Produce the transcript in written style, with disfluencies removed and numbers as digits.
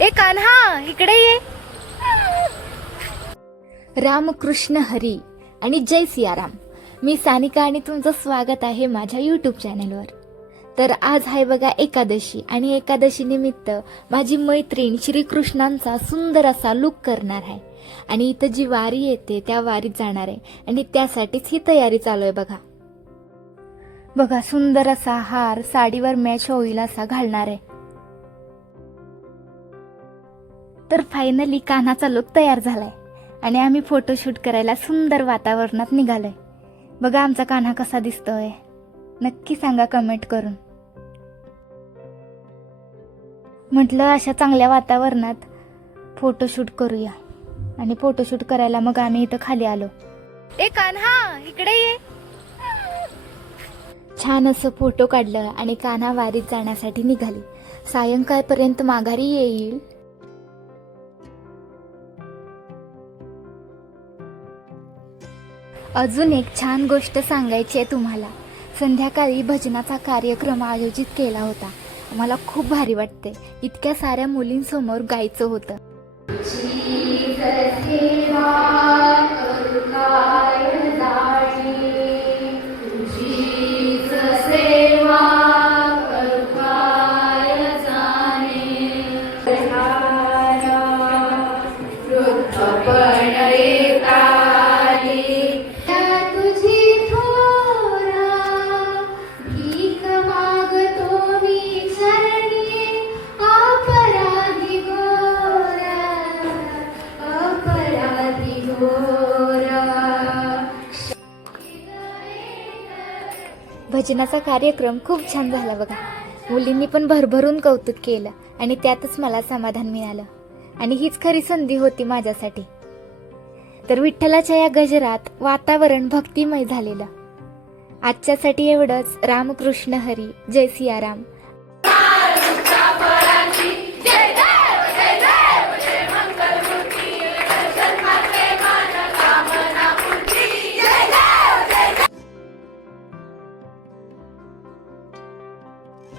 ए कान्हा इकडे ये. रामकृष्ण हरी आणि जय सियाराम. मी सानिका आणि तुमचं स्वागत आहे माझ्या यूट्यूब चॅनलवर. तर आज आहे बघा एकादशी आणि एकादशी निमित्त माझी मैत्रीण श्रीकृष्णांचा सुंदर असा लुक करणार आहे आणि इथं जी वारी येते त्या वारीत जाणार आहे आणि त्यासाठीच ही तयारी चालू आहे बघा. बघा सुंदर असा हार साडीवर मॅच होईल असा घालणार आहे. तर फायनली कान्हाचा लुक तयार झालाय आणि आम्ही फोटोशूट करायला सुंदर वातावरणात निघालोय. बघा आमचा कान्हा कसा दिसतोय, नक्की सांगा कमेंट करून. म्हटलं अशा चांगल्या वातावरणात फोटोशूट करूया आणि फोटोशूट करायला मग आम्ही इथं खाली आलो. ए कान्हा इकडे ये. छान असं फोटो काढलं आणि कान्हा वारीत जाण्यासाठी निघाली. सायंकाळपर्यंत माघारी येईल. अजून एक छान गोष्ट सांगायची आहे तुम्हाला. संध्याकाळी भजनाचा कार्यक्रम आयोजित केला होता. मला खूप भारी वाटते. इतक्या साऱ्या मुलींसमोर गायचं होतं. भजनाचा कार्यक्रम खूप छान झाला बघा. मुलींनी पण भरभरून कौतुक केलं आणि त्यातच मला समाधान मिळालं आणि हीच खरी संधी होती माझ्यासाठी. तर विठ्ठलाच्या या गजरात वातावरण भक्तिमय झालेलं. आजच्यासाठी एवढंच. रामकृष्ण हरी, जय सियाराम.